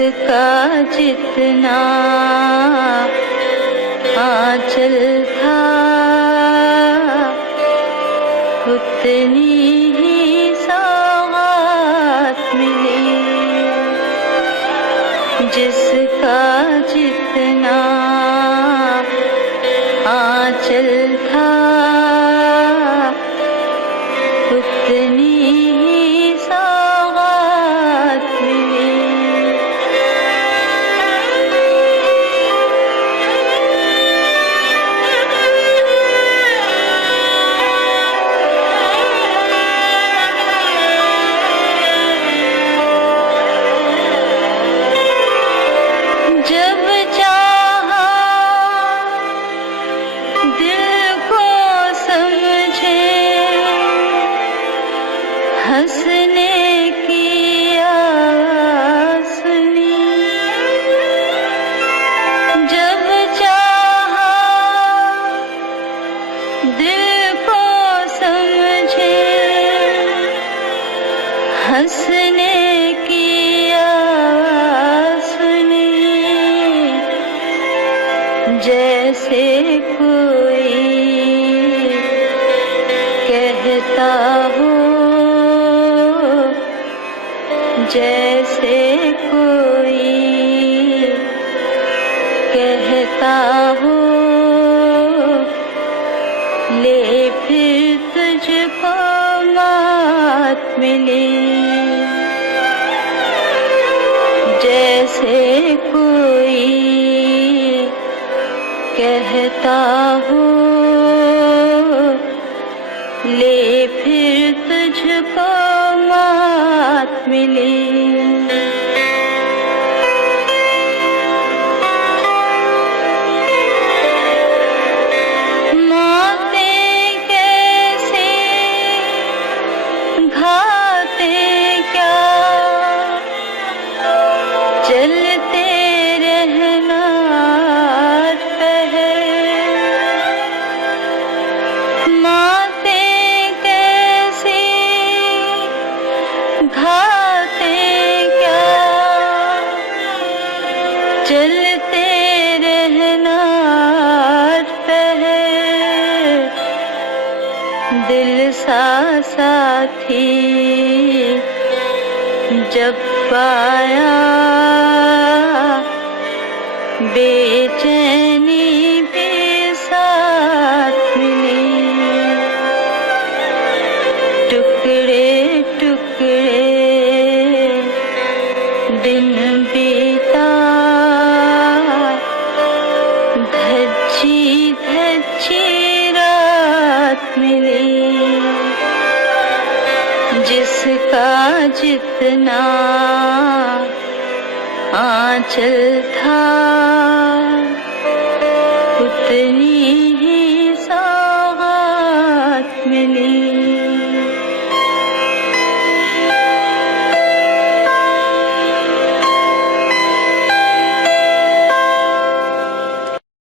जिसका जितना आंचल था उतनी ही सौगात मिली। जिसका जितना आंचल था उतनी ही सौगात मिली। जब चाहा दिल को समझे हंसने की आवाज़ सुनी। जब चाहा दिल को समझे हंसने की आवाज़ सुनी। जैसे कोई कहता हो, जैसे कोई कहता हो, ले फिर तुझको मौत मिली। जैसे कोई कहता हो, ले फिर तुझको मौत मिली। मौतें कैसे घाते क्या चलते रहना है। मौतें कैसे घाते क्या चलते रहना है। दिल सा साथी जब पाया बेचैनी भी साथ मिली। टुकड़े टुकड़े दिन बीता धज्जी धज्जी रात मिली। जिसका जितना आंचल था उतनी ही सौगात मिली।